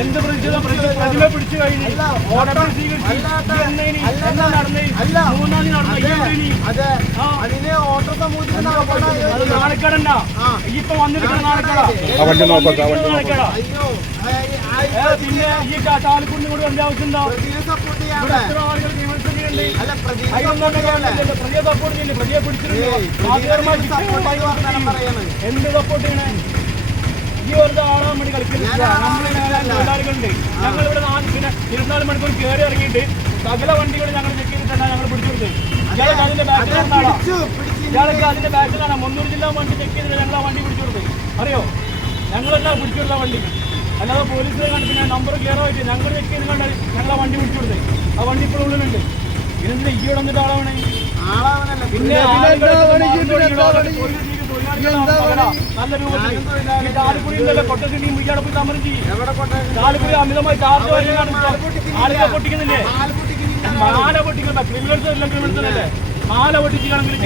എന്ത് പ്രതിഷേധം പ്രതിമ പിടിച്ചു കഴിഞ്ഞു നാണക്കേടണ്ട ഇപ്പൊ വന്നിരിക്കുന്ന നാണക്കേട പിന്നെ ഈ താലൂക്കിന് കൂടി എന്താ ആവശ്യമുണ്ടോ എത്ര ആളുകൾ പ്രതിയെ സപ്പോർട്ട് ചെയ്യില്ലേ പ്രതിയെ പിടിച്ചിട്ടുണ്ട് എന്ത് സപ്പോർട്ട് ചെയ്യണേ ഈ വെറുതെ ആളാൻ വേണ്ടി കളിക്കുന്നില്ല നമ്മുടെ തൊഴിലാളികളുണ്ട് ഞങ്ങളിവിടെ പിന്നെ 24 മണിക്കൂർ കയറി ഇറങ്ങിയിട്ട് സകല വണ്ടികൾ ഞങ്ങൾ ചെക്ക് ചെയ്തിട്ടാണ് ഞങ്ങൾ പിടിച്ചു കൊടുത്തത് ഇയാൾക്ക് അതിന്റെ ബാക്കിലാണ് ഇയാൾക്ക് അതിന്റെ ബാക്കിലാണ് 300 ജില്ലാ വണ്ടി ചെക്ക് ചെയ്തിട്ട് ഞങ്ങൾ ആ വണ്ടി പിടിച്ചു കൊടുത്തത് അറിയോ ഞങ്ങളെല്ലാം പിടിച്ചു കൊടുത്ത വണ്ടി അല്ലാതെ പോലീസിനെ കണ്ടിട്ട് ഞാൻ നമ്പർ ക്ലിയർ ആയിട്ട് ഞങ്ങൾ ചെക്ക് ചെയ്ത് കണ്ടാൽ ഞങ്ങൾ ആ വണ്ടി പിടിച്ചു കൊടുത്തത് ആ വണ്ടി ഇപ്പോൾ ഉള്ളിലുണ്ട് ഇതിന്റെ ഈ വന്നിട്ട് ആളാവണേ പിന്നെ നല്ല രൂപത്തിൽ ചാലക്കുടിയിലല്ലേ കൊട്ടത്തിന്റെയും ഇയാളെ പോയി സമരം ചെയ്യും ചാലക്കുടി അമിതമായി ചാർജ് ആളുകളെ പൊട്ടിക്കുന്നില്ലേ മാല പൊട്ടിക്കുന്ന ക്രിമിനൽസ് അല്ല ക്രിമിനൽസ് അല്ലേ മാല പൊട്ടിക്കുകയാണെങ്കിൽ